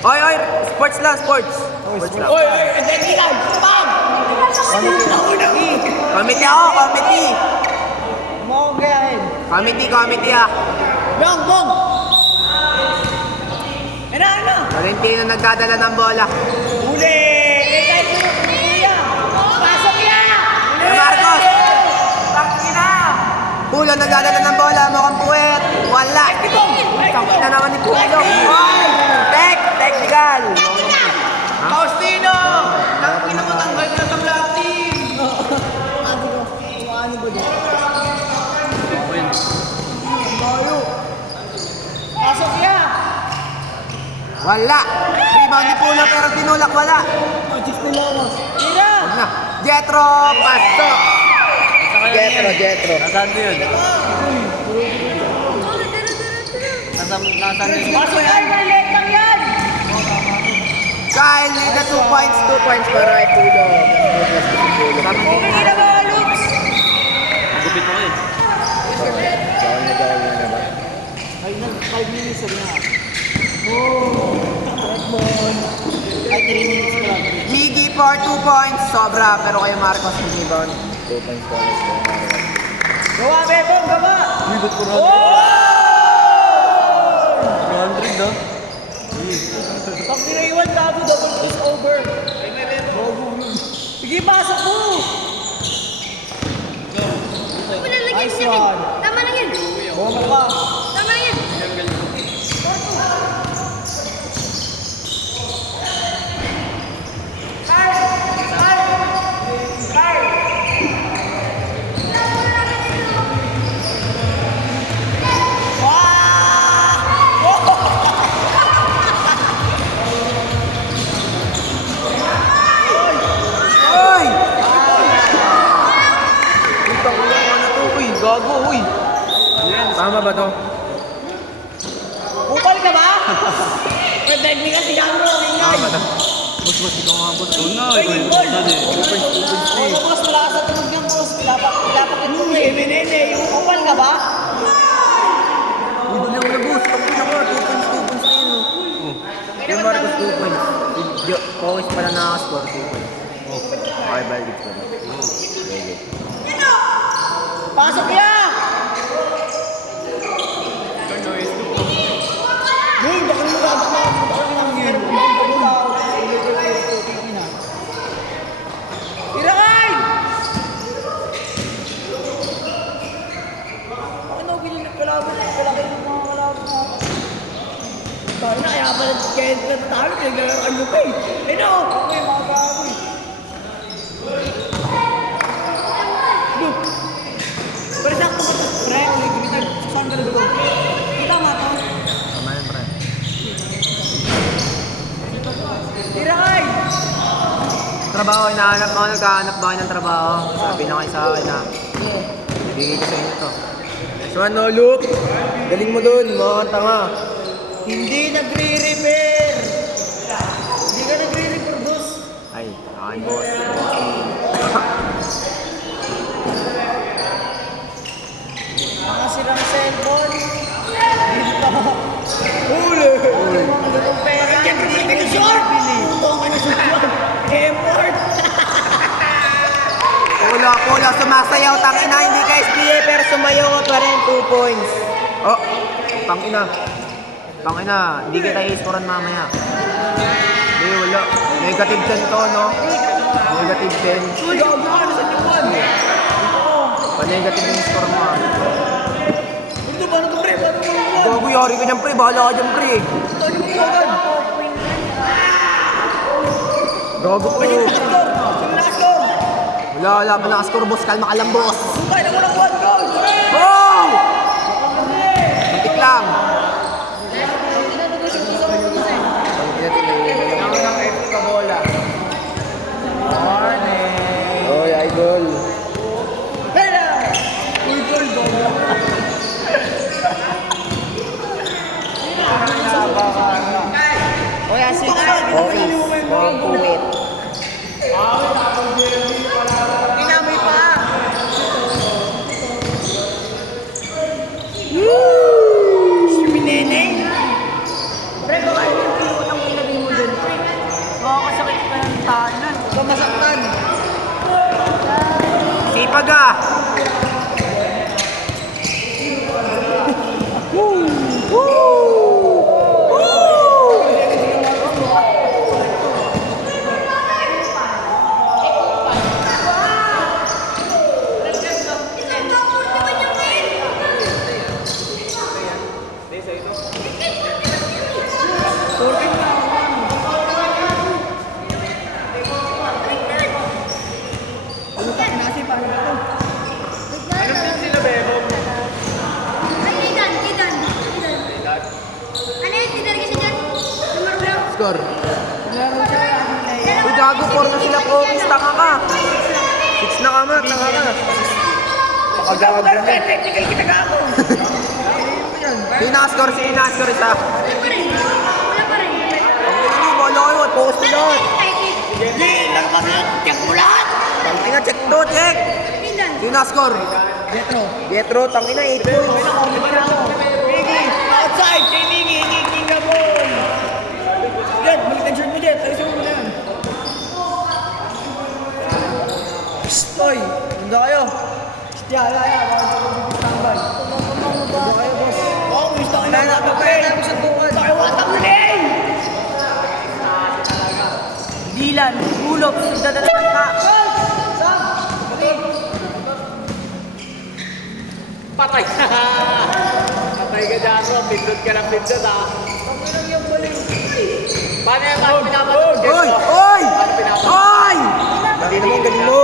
Oy, oy! Sports lang, sports! Sports lang. Oy, hindi lang! Pag! Committee ako, committee! Mo gayahin. Committee ah. Bong, bong! Ano? Valentino nagdadala ng bola. Uli! Kahit kuya! Pasok yan! Marcos! Pulo nagdadala ng bola, mukhang puwet. Wala! Tangina naman ni Pulo. Technical! Faustino! Tangina mo tanggal na sa black team! Ano ba dito? Bayo! Pasok yan! Wala! Rebound ni Pulo pero tinulak wala. Chicks ni Lamos. Tira! Huwag na. Jetro! Pasok! Jetro. Nasaan ko yun? Nasaan yun? Pasok yan! Maliit lang yan! Kyle with the 2 points. 2 points para kay Pulo. Okay na ba, Lux? Gupit ko eh. Gawin na naman. Ay, 5 minutes na. Ay, 3 minutes na lang. Gigi for 2 points. Sobra. Pero kay Marcos yung rebound. 2 points bonus kay Marcos. Gawa, Bebong! Gawa! Libot ko Oh! 100 no? Pag dinaiwan tago, double is over. Sige, pasok mo! Nice one. Tama na yan. Bomba ka. Tama na yan. Oy! Putang ina ano to, uy. Gago, uy. Tama ba to? Upal ka ba? Pwede hindi kasi gano. Tama ba to? Boss, ikaw nga boss. Oo na, Ay, ikaw yung ball. boss eh. Oo, boss, wala ka sa tunog niyan, boss. Dapat ito eh. Minene, upal ka ba? Uy, doon ako nag-boost. Ang pina ko, 2 points na yun. Oh. Yung Marcos 2 points. Pawis pala nakaka-score 2 points. Okay, valid ko na. Very good. Pasok yan! Hey, baka mo dapat na Irakay! Ano bilhin ng kalaban? Wala kayo ng mga kalaban na. Tayo na kaya pala kaya tayo pinaglalaro ano pa eh. Eh no! Ako yung mga gago eh. Look! Pero sakto ba ito? Pre, ulit. Saan ka nagulog? Tama to. Tama yun, pre. Irakay! Trabaho, hinahanap mo, naghahanap ba kayo ng trabaho? Sabi na kayo sa akin na. Bigay ko sa inyo to. So ano, Luke? Galing mo dun, mga tanga. Hindi nagre-repair! Hindi ka nagre-repair, boss. Ay, akin boss. Mga sirang cellphone. Dito. Huli! Ang pera. Hindi ka short! Ito ka na short. Effort! Pula, sumasayaw, tangina, hindi ka SPA, pero sumayaw ka pa rin, 2 points. Oh, tangina. Tangina, hindi kita i-scorean mamaya. Hindi, wala. Negative 10 to, no? Negative 10. Uy, gago ka na sa tiwan. Pa-negative yung score mo, ah. Ito, paano ka pre? Paano ka lang? Gago, yari ka dyan, pre. Bahala ka dyan, pre. Ito, ano mo agad? Gago po. Sino nakascore? Wala pa nakascore, boss. Kalma ka lang, boss. Kaya na mo ng 1 goal! Oh! Muntik lang. Oy, idol. Pera! Uy, goal, goal. Oy, asik. Okay, mga puwit. Inamay pa! Si Mineneng! 14 na ako. Ano pa kinasi pa? Ano ba ito? Ano din sila, Bebo? Ay, Kidan. Ano yun? Kidan kasi dyan? Numero lang. Score. Laro siya. Uy, gago, 4 na sila Pokis. Tanga ka. 6 na ka, Mac. Tanga ka. Pagkagawag Pero lang. kaya technical kita gago. Sino naka-score? Sino naka-score isa? Wala pa rin. Hindi, bola kayo. Post na lahat. Hindi, nakapagod. Check mo lahat. Tangina, check to, check. Kidan. Sino naka-score? Jetro. Pietro, tangina, 8 points. Miggy, outside. Kay Miggy, Miggy ka po. Jet, balik ang shirt mo, Jet. Ayusin mo na yan. Psst, oy. Handa kayo. Psst, ya. Bakit sa mga tambay? Handa kayo, boss. Oo, gusto kayo na nakapapay. Handa kayo watak-lay. Dilan, Ulok, dadalagan ka. Patay! Patay ka dyan, bro. Pindot ka ng pindot, ha? Paano yung paano pinapanood? Oy! Oy! Oy! Hindi naman, galing mo.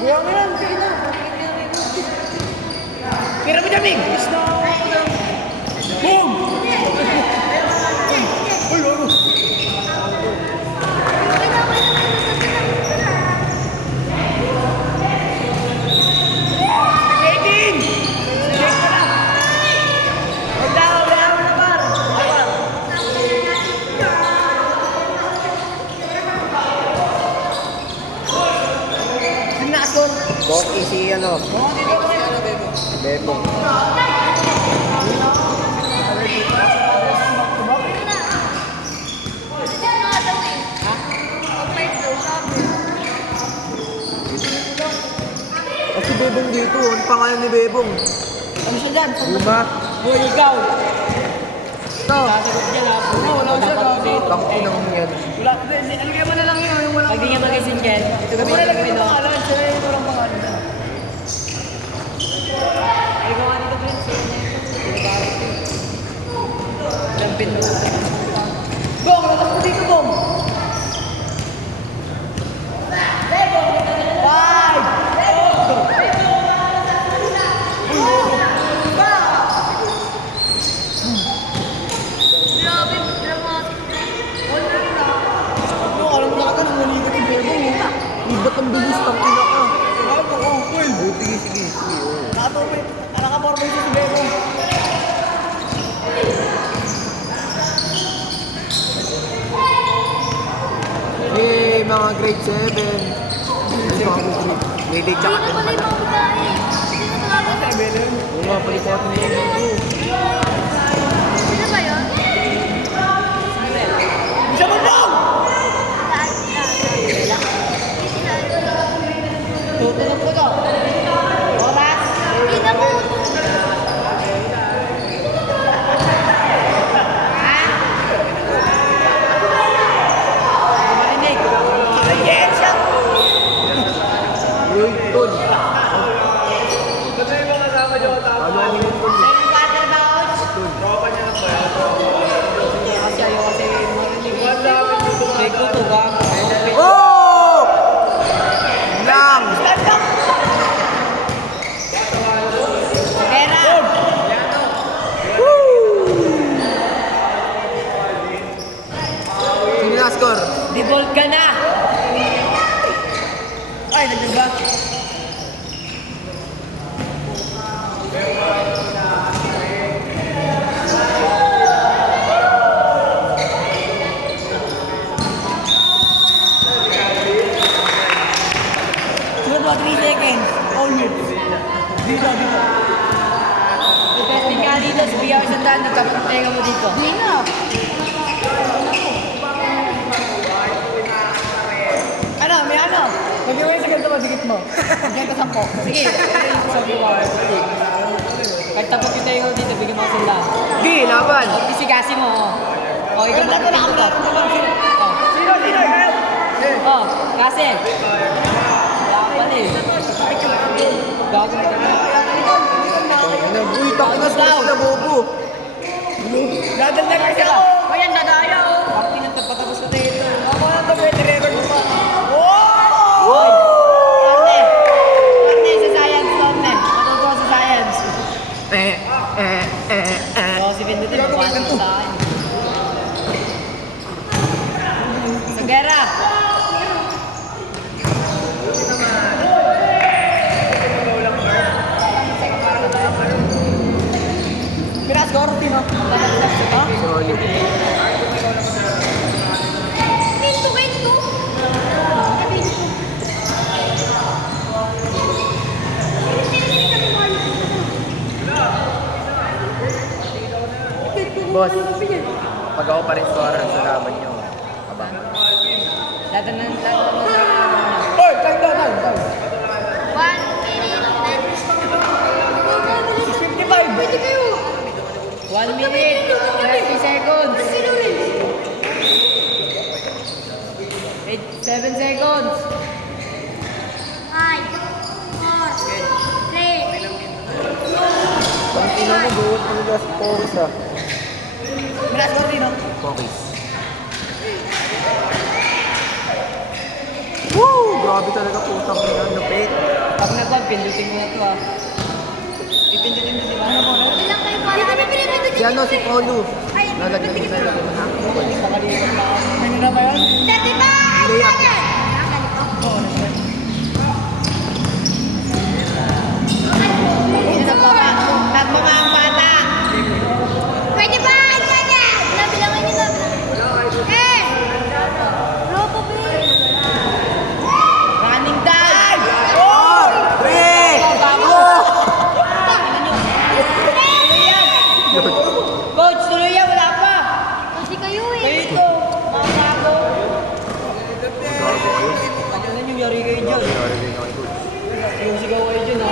Buwang yan, sige na. Kira mo dyan, Mig. Boom! Uy, ano? Eighteen! Check ko na. Huwag na par. Sino na-score? Boki si ano. Bebo. Kasi Bebong dito. Ano pangalan ni Bebong? Ano siya dyan? Luma. Uy, ikaw! Ito! Sasagot niya ha. Wala siya, gago. Tanginang yan. Wala, hindi. Alagay mo na lang yun, yung walang Pag di niya mag-isin Ken, ito Gabi na lagay mo pangalan, siya yung walang pangalan. Ay, gawa nito ba yun? Ilang pindot. Bong, labas mo dito, Bong! Five! Grabe, dramatic. Ano, alam mo na ka nang muli ko si Bebong, eh. Ba't ang bilis? Tangina ka. Gago, oh, cool. Sige. Nakaporma siya si Bebong. Hey, mga grade 7. Grade 8 tsaka Hindi na pala yung mga babae. Hindi na talaga. Oo nga, palit natin na yun. Sino ba yun? Isa mo, Bong! Tutunog ko to. Oras. Hindi na po. Marinig. Ayan siya. Uy, Tol. Kasi yung mga kasama nyo, tama. Ano ang yun, Tol? Kasi ayaw kasi marinig. Take ko to, gago. Oh! Lang! Pera! Sino na score? Default ka na! Ay, nandiyan ba? Sunod mo, 3 seconds. Only. Dito. Testing ka dito, sa BR Sandal, nagkapagtega mo dito. Hindi na. Ano, may ano? Lagyan mo yung sa ganito mo, dikit mo. Lagyan ka 10. Sige, sa BR. Kahit tapos yung tayo dito, bigyan mo ako sandal. Di, laban! Isigasi mo, oh. Okay ka Pero tato na magpapinto ako to. na. Oh. Sino? Oh, kasi. Wala pala eh. Gago na kami. Uy, tako na sila bobo. Dadagdag kasi ako. O yan, dadaya oh. Bakit nagtapatapos ko tayo ito? Ako lang ito, pwede record mo pa. Orne! Orne, sa science, Orne. Matutuwa sa science. Oo, si Pindutin, mapasok sa akin. Sa gera! Pinas, Goro, Tino. Ha? Solid. Pinto, pinto. Boss, pag ako pa rin scorer sa laban nyo, abang. Lahat na sa akin. Oy, time down, time. 1 minute. 55. Pwede kayo. 1 minute, 30 seconds. Sino rin? 7 seconds. 5, 4, 3, Ang ina mo, buwot mo nila sa focus ah. Pinas, Goro, Tino. Focus. Woo! Grabe talaga putang ina, lupit. Pag nag-1, pindutin mo na to ah. Pipindutin mo, di ba? Ilang kayo para? Dito, pinipindot Si ano, si Polo. Ay, Nalagyan mo sa lagyan mo na. Ano na ba yun? 35! Layup. Ano yan? Ah, ganito. Nagbaba ang bata. Pwede ba? Ano yan? Nabilangan niyo na. Robo, please. Running down. 4, 3, 2! Coach, tuloy yan, wala pa. Kasi kayo eh. Kayo ito, mga bago. Ano yung yari kayo dyan? Yung sigaw kayo dyan, ha?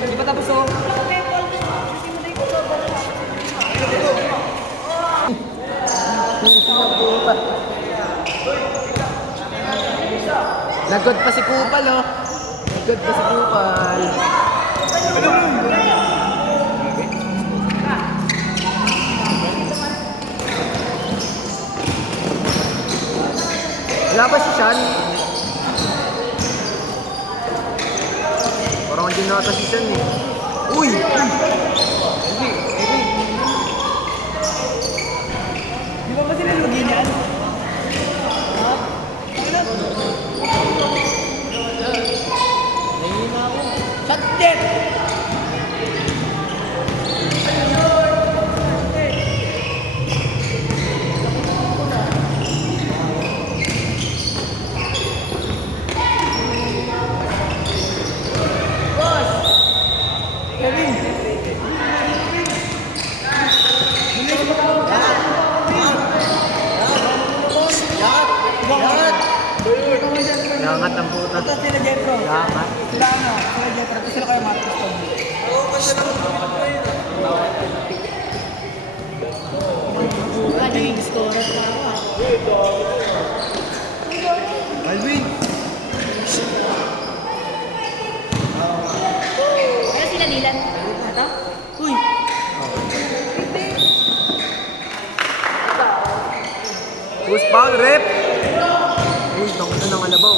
Hindi pa tapos, oh. Nagod pa si Kupal, oh. Nagod pa si Kupal. Wala ba si Sean? Parang hindi nata si Sean eh. Uy! Di ba ba sila lugin yan? Shot dead! Langat ang puta. Ito sila Jetro. Langat. Sila ano? Sila Jetro. Ito sila kayo Marcos Tombo. Ano yung score? Alvin! Ano sila Dylan? Ito? Uy! Push foul, rep! Uy, tangin na ng alabaw.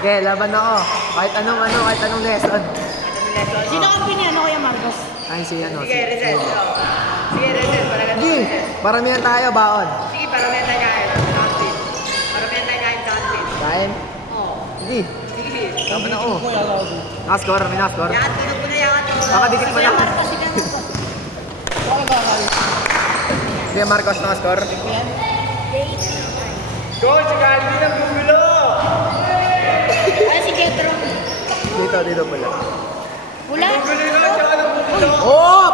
Sige, laban ako. Kahit anong lesson. Sino ang piniano kaya Marcos? Ay, si ano. Sige, reset. Sige, reset. Sige, paramihan tayo, baon. Sige, paramihan tayo kain. Counting. Paramihan tayo kain sa counting. Kain? Oo. Sige, Sige. laban ako. Nakascore, may nakascore. Yakat, tunog mo na yakat. Baka dikit pa lang. Sige, Marcos, nakascore. Coach, si Calvin ang gugulo. Ano si Jetro? Dito pala. Wala? Gugulo yun, tsaka nang Oh!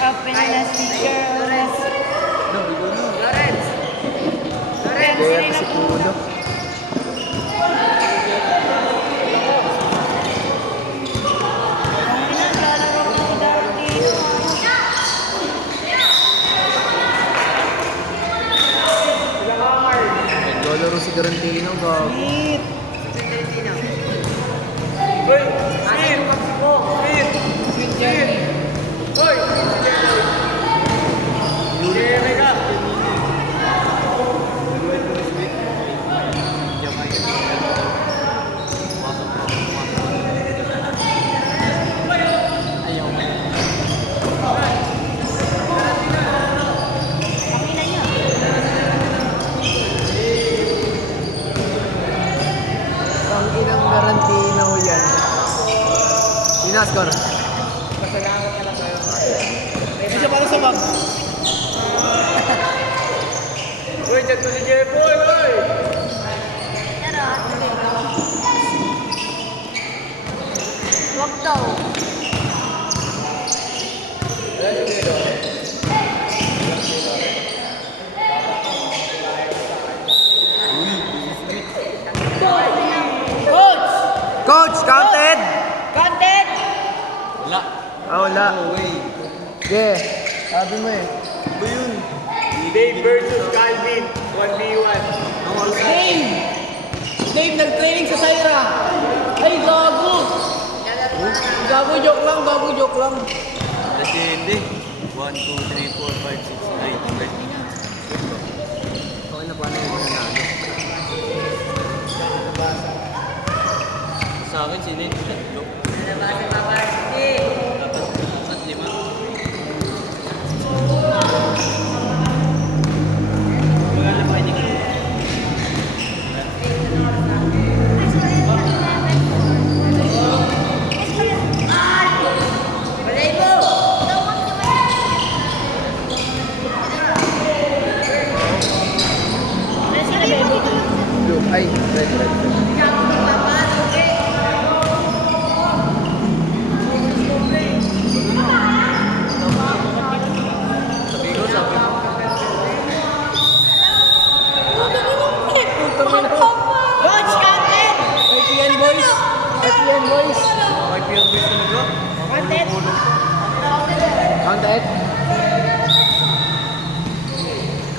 Open na si girls. Kaya kasi puno. Naglalaro si Garantino, gago. Ang inang Garantino yan. Sinaskor. Isa para sa bag. Uy, chat mo si Jepoy, uy! Wag daw. Coach, counted! Content! Wala. Wala. Yeah. Sabi mo eh. Dave versus Calvin. 1v1. Dave, nag-training sa Saira. Ay, gago. Gago, joke lang, gago, joke lang. Kasi hindi. 1, 2, 3, 4, 5, 6, 9, 10. Okay na paano yung nanalo? Sa akin, sino yung tatlo? At 5. Blue. Ay, red. Sabi ko. Coach, content! FPN boys. FPN boys. Okay, piyon mo yung sunog. Content!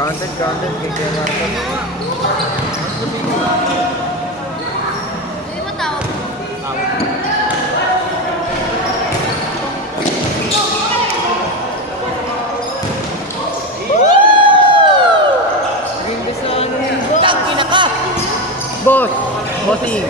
Counted. Counted. Kaya Marcos. Hindi mo tawag. Tangina ka. Boss! Bossing!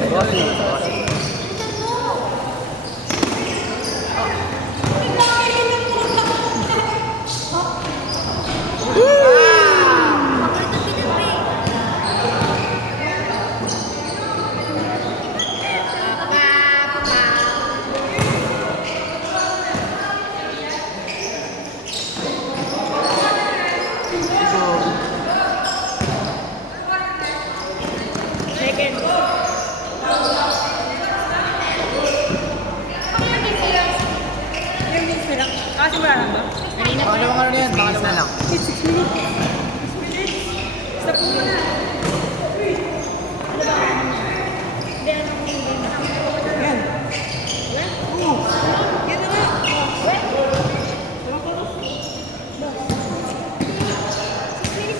Kasimula na ba? Pangalawang ano na yan? Bilis na lang. Bilis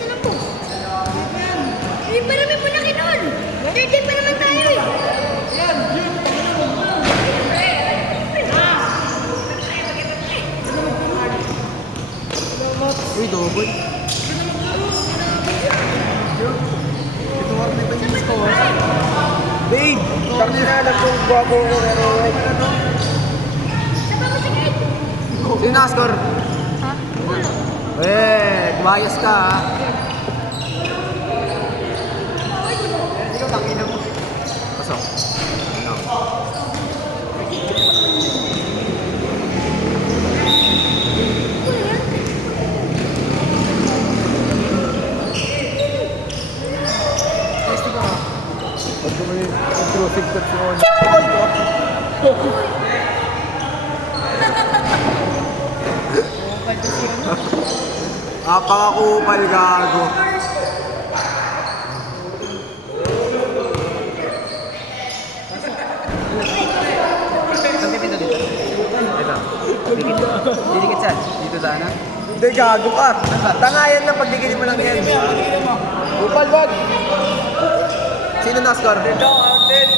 na lang po. Parami mo na kinun. 30 pa naman tayo eh. Uy, double. Ito war may pangis ko. Babe! Tangina, nagpagbago ko. Saba mo si Kate? Sino na-score? Ha? Ulo. Bias ka ha. Pasok. Ano? Intrusive touch mo. Apakakupal gago. Ang pipinto dito. Ito. Didikit saan? Dito sana? Hindi, gago ka. Tangayan lang, pagdikitin mo lang yan. Upal, wag. Sino na-score? Ito, outlet.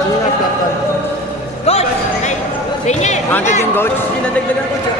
Sino na-score? Coach! Sa inyo eh. Counted yung coach? Dinadagdagan ko siya.